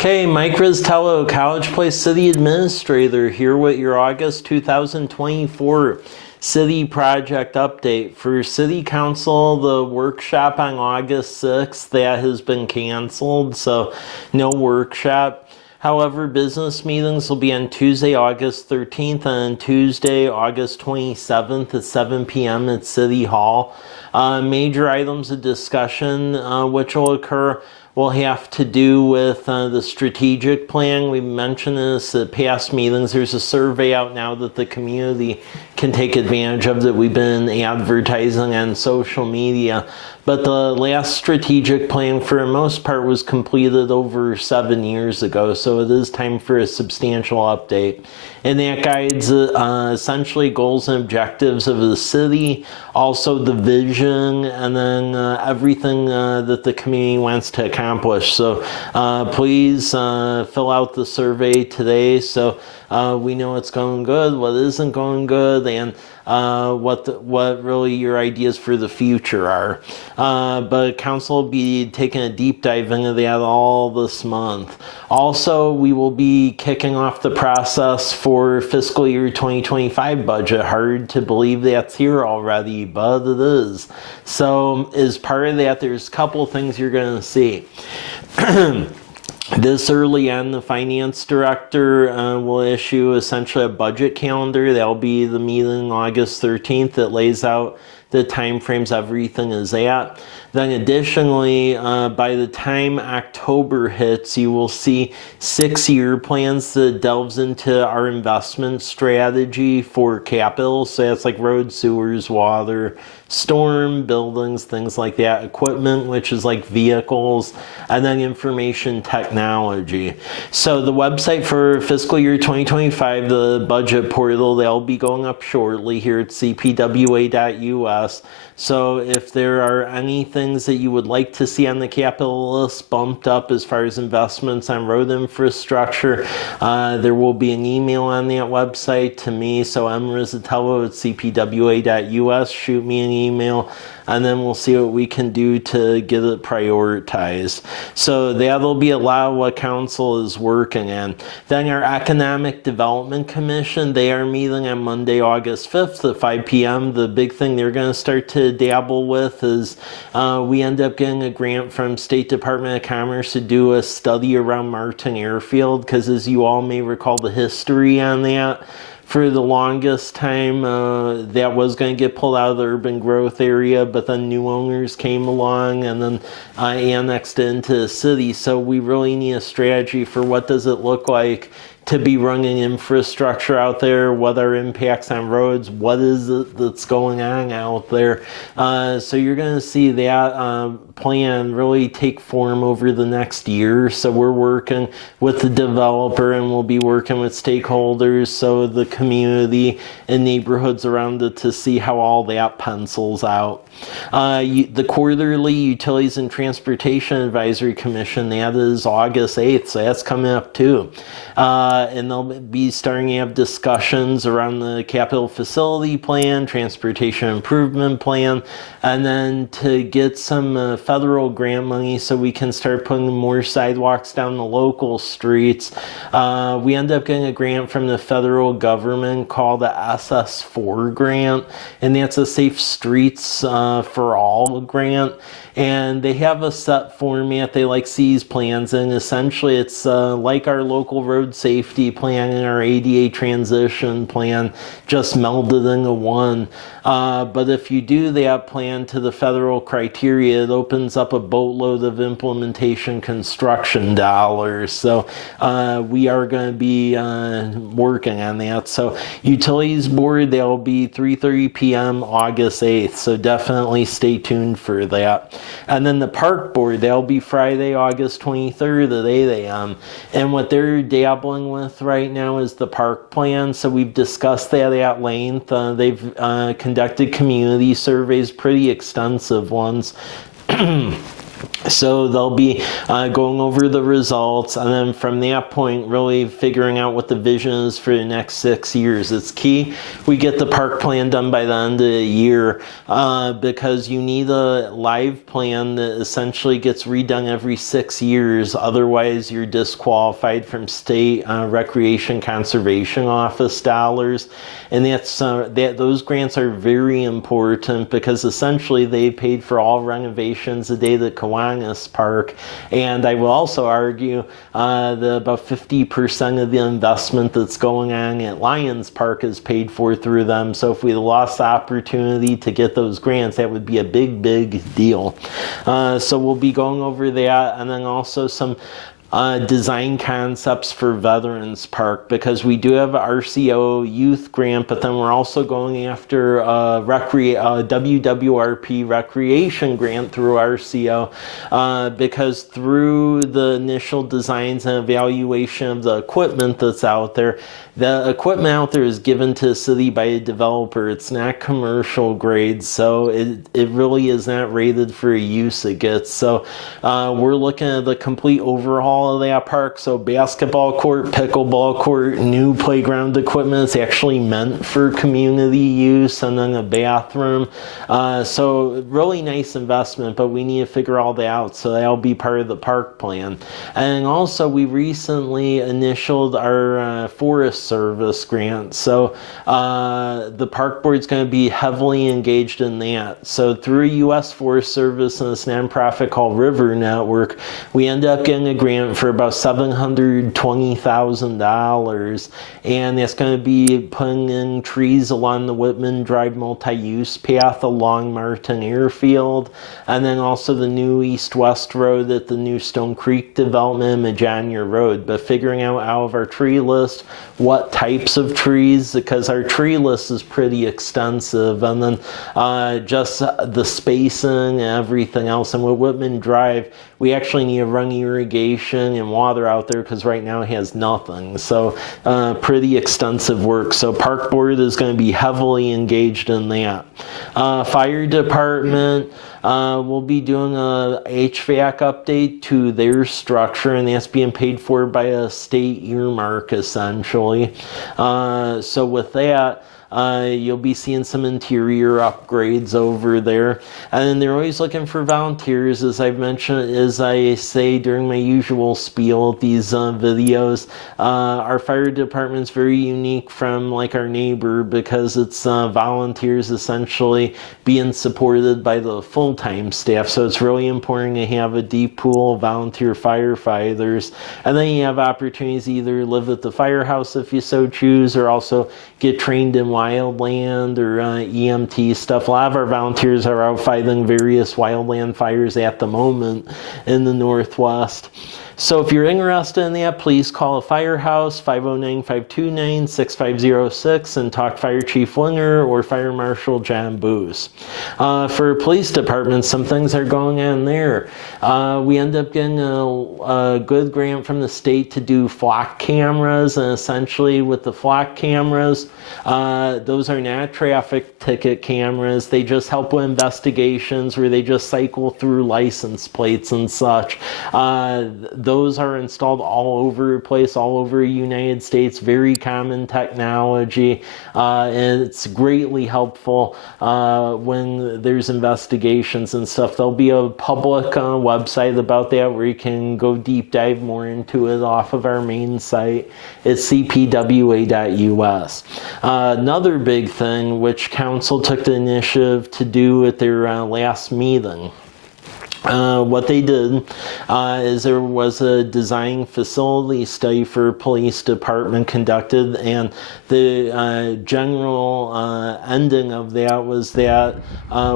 Okay, Mike Rizzitiello, College Place City Administrator, here with your August 2024 City Project Update. For City Council, the workshop on August 6th, that has been canceled, so no workshop. However, business meetings will be on Tuesday, August 13th and Tuesday, August 27th at 7 p.m. at City Hall. Major items of discussion which will occur will have to do with the strategic plan. We mentioned this at past meetings. There's a survey out now that the community can take advantage of that we've been advertising on social media. But the last strategic plan, for the most part, was completed over 7 years ago, so it is time for a substantial update. And that guides essentially goals and objectives of the city, also the vision, and then everything that the community wants to accomplish. So please fill out the survey today so we know what's going good, what isn't going good, and what really your ideas for the future are. But council will be taking a deep dive into that all this month. Also, we will be kicking off the process for fiscal year 2025 budget. Hard to believe that's here already, but it is. So as part of that, there's a couple things you're going to see. This early on, the finance director will issue essentially a budget calendar. That'll be the meeting August 13th that lays out the time frames everything is at. Then additionally, by the time October hits, you will see 6-year plans that delves into our investment strategy for capital. So that's like road, sewers, water, storm, buildings, things like that, equipment, which is like vehicles, and then information technology. So the website for fiscal year 2025, the budget portal, they'll be going up shortly here at cpwa.us. So if there are any things that you would like to see on the capital list bumped up as far as investments on road infrastructure, there will be an email on that website to me. So Rizzitiello at cpwa.us. Shoot me an email, and then we'll see what we can do to get it prioritized. So that'll be a lot of what council is working on. Then our Economic Development Commission, they are meeting on Monday, August 5th at 5 p.m. The big thing they're going to start to dabble with is we end up getting a grant from State Department of Commerce to do a study around Martin Airfield, because as you all may recall the history on that, for the longest time, that was going to get pulled out of the urban growth area, but then new owners came along and then annexed it into the city. So we really need a strategy for what does it look like to be running infrastructure out there, what are impacts on roads, what is it that's going on out there. So you're going to see that plan really take form over the next year. So we're working with the developer and we'll be working with stakeholders, so the community and neighborhoods around it, to see how all that pencils out. The quarterly Utilities and Transportation Advisory Commission, that is August 8th, so that's coming up too. And they'll be starting to have discussions around the capital facility plan, transportation improvement plan, and then to get some federal grant money so we can start putting more sidewalks down the local streets. We end up getting a grant from the federal government called the SS4 grant, and that's a Safe Streets for All grant. And they have a set format they like sees plans in. Essentially, it's like our local road safety plan and our ADA transition plan, just melded into one. But if you do that plan to the federal criteria, it opens up a boatload of implementation construction dollars. So we are going to be working on that. So Utilities Board, they'll be 3:30 p.m. August 8th. So definitely stay tuned for that. And then the Park Board, they'll be Friday, August 23rd at 8 a.m. And what they're dabbling with right now is the park plan. So we've discussed that at length. They've conducted community surveys, pretty extensive ones. So they'll be going over the results, and then from that point really figuring out what the vision is for the next 6 years. It's key we get the park plan done by the end of the year, because you need a live plan that essentially gets redone every 6 years. Otherwise you're disqualified from state recreation conservation office dollars, and those grants are very important because essentially they paid for all renovations the day that Kiwanis Park, and I will also argue that about 50% of the investment that's going on at Lions Park is paid for through them. So if we lost the opportunity to get those grants, that would be a big deal. So we'll be going over that, and then also some design concepts for Veterans Park, because we do have a RCO youth grant, but then we're also going after a WWRP recreation grant through RCO, because through the initial designs and evaluation of the equipment that's out there, the equipment out there is given to the city by a developer. It's not commercial grade, so it really is not rated for a use it gets. So we're looking at the complete overhaul of that park. So basketball court, pickleball court, new playground equipment. It's actually meant for community use, and then a bathroom. So really nice investment, but we need to figure all that out. So that'll be part of the park plan. And also we recently initialed our Forest Service grant. So the park board's going to be heavily engaged in that. So through U.S. Forest Service and this nonprofit called River Network, we end up getting a grant for about $720,000, and that's going to be putting in trees along the Whitman Drive multi-use path along Martin Airfield, and then also the new east-west road at the new Stone Creek development and Majania Road. But figuring out of our tree list what types of trees, because our tree list is pretty extensive, and then just the spacing and everything else. And with Whitman Drive, we actually need to run irrigation and water out there because right now it has nothing. So pretty extensive work. So park board is going to be heavily engaged in that. Fire department, we'll be doing a HVAC update to their structure, and that's being paid for by a state earmark essentially. So with that, you'll be seeing some interior upgrades over there, and they're always looking for volunteers, as I've mentioned, as I say during my usual spiel at these videos. Our fire department's very unique from like our neighbor because it's volunteers essentially being supported by the full-time staff. So it's really important to have a deep pool of volunteer firefighters, and then you have opportunities to either live at the firehouse if you so choose, or also get trained in wildland or EMT stuff. A lot of our volunteers are out fighting various wildland fires at the moment in the Northwest. So if you're interested in that, please call a firehouse, 509-529-6506, and talk Fire Chief Winger or Fire Marshal John Boos. For police departments, some things are going on there. We end up getting a good grant from the state to do flock cameras, and essentially with the flock cameras, those are not traffic ticket cameras. They just help with investigations where they just cycle through license plates and such. Those are installed all over the place, all over the United States. Very common technology, and it's greatly helpful when there's investigations and stuff. There'll be a public website about that where you can go deep dive more into it off of our main site. It's cpwa.us. Another big thing which council took the initiative to do at their last meeting. What they did is there was a design facility study for police department conducted, and the general ending of that was that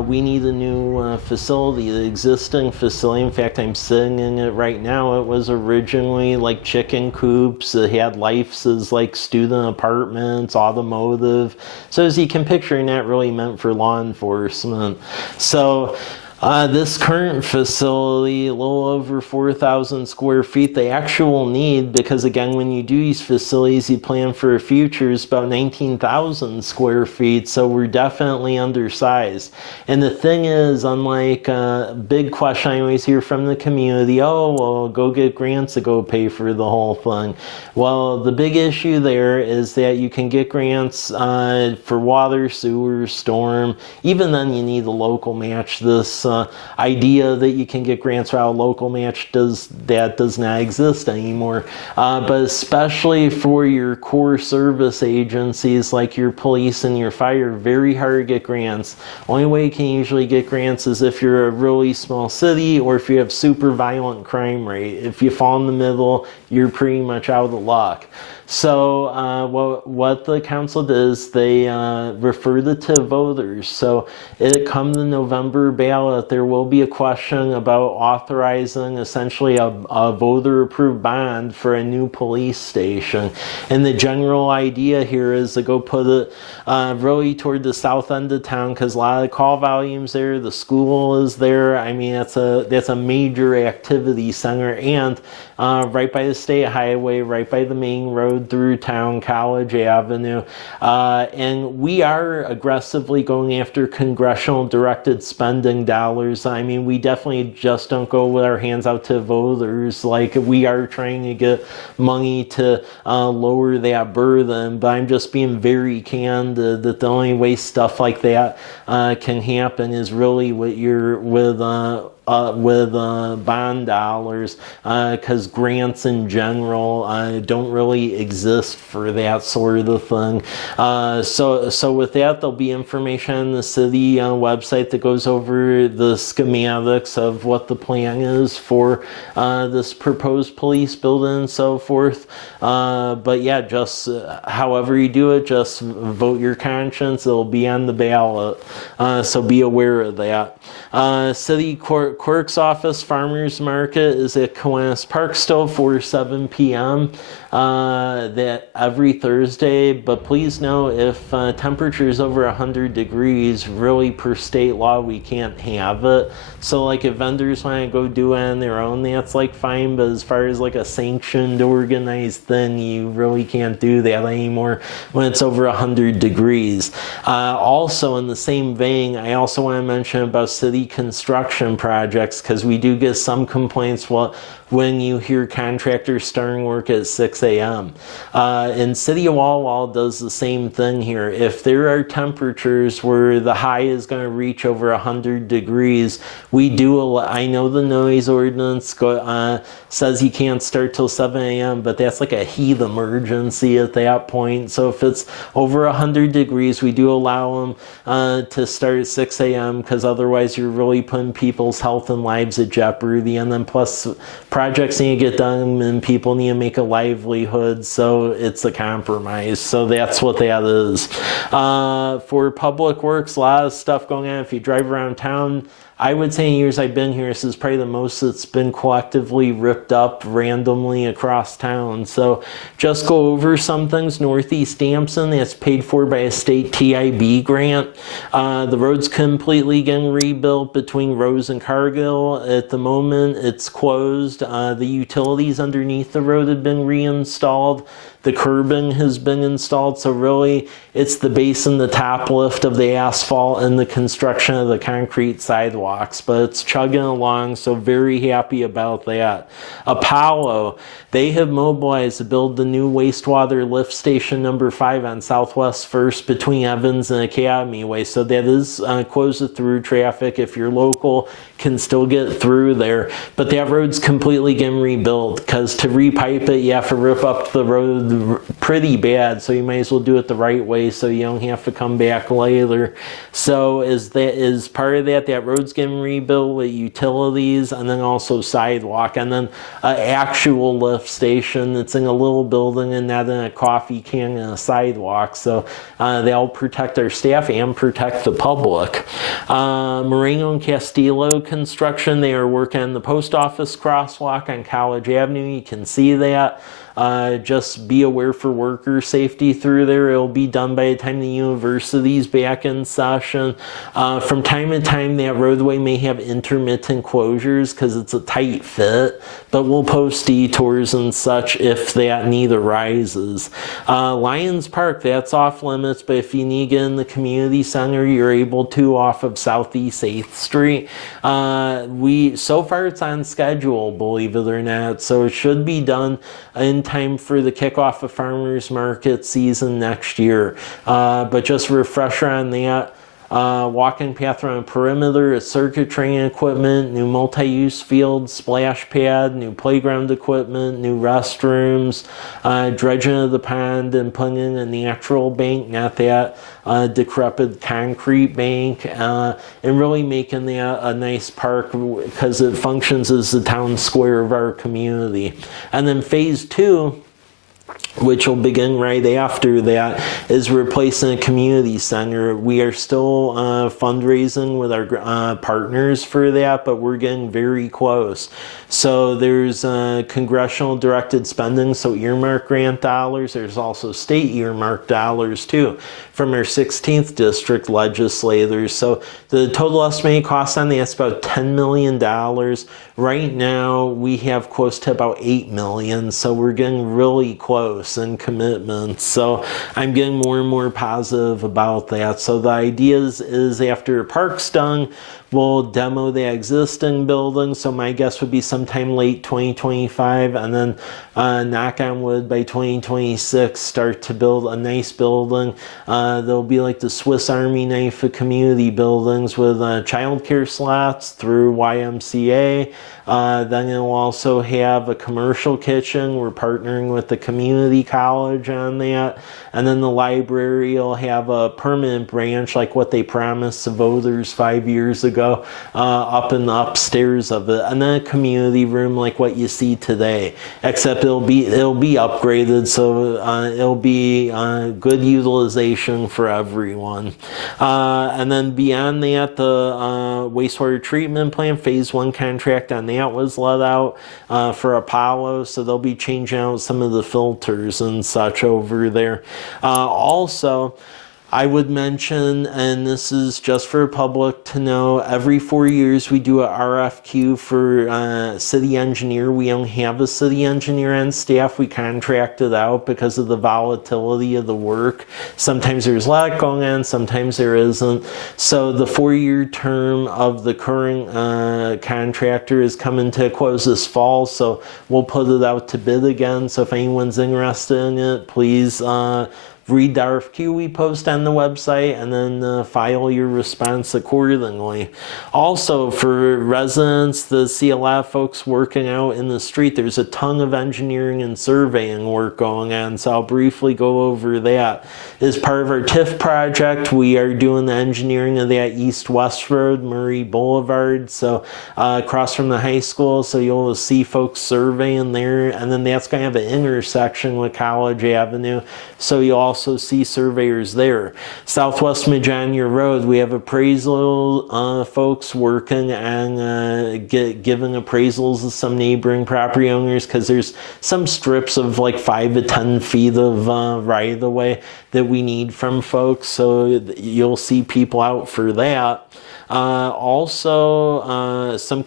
we need a new facility. The existing facility, in fact I'm sitting in it right now, it was originally like chicken coops. It had lives as like student apartments, automotive. So as you can picture, not really meant for law enforcement. So This current facility, a little over 4,000 square feet. The actual need, because again, when you do these facilities, you plan for a future, is about 19,000 square feet. So we're definitely undersized. And the thing is, unlike a big question I always hear from the community, oh, well, go get grants to go pay for the whole thing. Well, the big issue there is that you can get grants for water, sewer, storm. Even then, you need a local match. This idea that you can get grants without a local match does not exist anymore. But especially for your core service agencies like your police and your fire, very hard to get grants. Only way you can usually get grants is if you're a really small city or if you have super violent crime rate. If you fall in the middle, you're pretty much out of luck. So what the council does, they referred it to voters. So it come the November ballot, there will be a question about authorizing essentially a voter-approved bond for a new police station. And the general idea here is to go put it really toward the south end of town, because a lot of the call volumes there, the school is there. I mean, that's a major activity center, and right by the state highway, right by the main road through town, College Avenue. And we are aggressively going after congressional directed spending dollars. I mean, we definitely just don't go with our hands out to voters. Like, we are trying to get money to lower that burden, but I'm just being very candid that the only way stuff like that can happen is really with bond dollars, because grants in general don't really exist for that sort of thing. So with that, there'll be information on the city website that goes over the schematics of what the plan is for this proposed police building and so forth. But yeah, just however you do it, just vote your conscience. It'll be on the ballot, so be aware of that. City Clerk's Office Farmers Market is at Kiwanis Park still for 7 p.m. That every Thursday, but please know if temperature is over 100 degrees, really per state law, we can't have it. So like if vendors want to go do it on their own, that's like fine, but as far as like a sanctioned, organized thing, you really can't do that anymore when it's over 100 degrees. Also in the same vein, I also want to mention about city construction projects, because we do get some complaints when you hear contractors starting work at 6 a.m. And City of Walla Walla does the same thing here. If there are temperatures where the high is going to reach over 100 degrees, we do, I know the noise ordinance says you can't start till 7 a.m., but that's like a heat emergency at that point. So if it's over 100 degrees, we do allow them to start at 6 a.m., because otherwise you're really putting people's health and lives at jeopardy. And then plus projects need to get done and people need to make a livelihood, so it's a compromise. So that's what that is. For public works, a lot of stuff going on. If you drive around town, I would say in years I've been here, this is probably the most that's been collectively ripped up randomly across town. So just go over some things. Northeast Damson, that's paid for by a state TIB grant. The road's completely getting rebuilt between Rose and Cargill. At the moment, it's closed. The utilities underneath the road have been reinstalled. The curbing has been installed, so really it's the base and the top lift of the asphalt and the construction of the concrete sidewalks, but it's chugging along, so very happy about that. Apollo, they have mobilized to build the new wastewater lift station number 5 on Southwest 1st between Evans and Academy Way, so that is closed to through traffic. If you're local, can still get through there, but that road's completely getting rebuilt, because to repipe it, you have to rip up the road pretty bad, so you might as well do it the right way so you don't have to come back later. So as part of that road's getting rebuilt with utilities and then also sidewalk, and then an actual lift station that's in a little building and not in a coffee can and a sidewalk. So they'll protect our staff and protect the public. Moreno and Castillo construction, they are working on the post office crosswalk on College Avenue. You can see that. Just be aware for worker safety through there. It'll be done by the time the university's back in session. From time to time, that road the way, may have intermittent closures because it's a tight fit, but we'll post detours and such if that need arises. Lions Park, that's off limits, but if you need to get in the community center, you're able to off of Southeast 8th Street. So far it's on schedule, believe it or not, so it should be done in time for the kickoff of farmers market season next year. But just a refresher on that. Walking path around perimeter, circuitry equipment, new multi-use field, splash pad, new playground equipment, new restrooms, dredging of the pond and putting in a natural bank, not that decrepit concrete bank, and really making that a nice park because it functions as the town square of our community. And then phase 2, which will begin right after that, is replacing a community center. We are still fundraising with our partners for that, but we're getting very close. So there's congressional directed spending, so earmark grant dollars. There's also state earmark dollars too from our 16th district legislators. So the total estimated cost on that's about $10 million. Right now we have close to about $8 million, so we're getting really close in commitments. So I'm getting more and more positive about that. So the idea is after park's done, we'll demo the existing building, so my guess would be sometime late 2025, and then knock on wood, by 2026 start to build a nice building. There'll be like the Swiss Army knife of community buildings with childcare slots through YMCA. Then it'll also have a commercial kitchen. We're partnering with the community college on that. And then the library will have a permanent branch like what they promised the voters 5 years ago, up in the upstairs of it. And then a community room like what you see today, except it'll be upgraded, so it'll be good utilization for everyone. And then beyond that, the wastewater treatment plant phase 1 contract on that was let out for Apollo, so they'll be changing out some of the filters and such over there. Also, I would mention, and this is just for public to know, every 4 years we do a RFQ for city engineer. We don't have a city engineer on staff. We contract it out because of the volatility of the work. Sometimes there's a lot going on, sometimes there isn't. So the 4-year term of the current contractor is coming to a close this fall, so we'll put it out to bid again. So if anyone's interested in it, please read the RFQ we post on the website and then file your response accordingly. Also, for residents that see a lot of folks working out in the street, there's a ton of engineering and surveying work going on, so I'll briefly go over that. As part of our TIF project, we are doing the engineering of that east-west road, Murray Boulevard, so across from the high school, so you'll see folks surveying there, and then that's going to have an intersection with College Avenue, so you'll also see surveyors there. Southwest Majania Road, we have appraisal folks working on giving appraisals to some neighboring property owners because there's some strips of like 5 to 10 feet of right-of-way that we need from folks, so you'll see people out for that. Also, some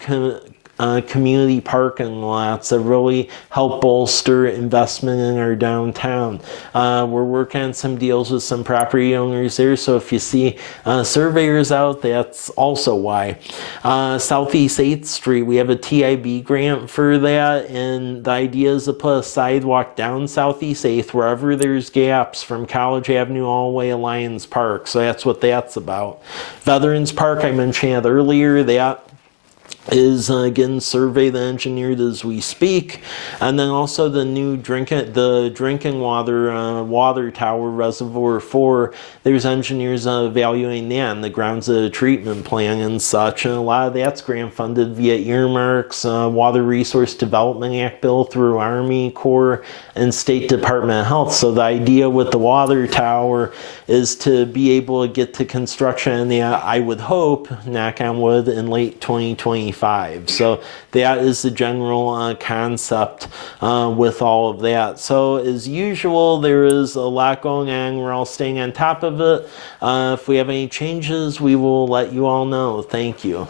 community parking lots that really help bolster investment in our downtown. We're working on some deals with some property owners there, so if you see surveyors out, that's also why. Southeast 8th Street, we have a TIB grant for that, and the idea is to put a sidewalk down Southeast 8th wherever there's gaps from College Avenue all the way to Lions Park, so that's what that's about. Veterans Park, I mentioned that earlier, that is getting surveyed and engineered as we speak. And then also the new drinking water water tower, Reservoir 4, there's engineers evaluating that on the grounds of the treatment plan and such, and a lot of that's grant funded via earmarks, Water Resource Development Act bill through Army Corps and State Department of Health. So the idea with the water tower is to be able to get to construction, I would hope, knock on wood, in late 2025. So that is the general concept with all of that. So as usual, there is a lot going on. We're all staying on top of it. If we have any changes, we will let you all know. Thank you.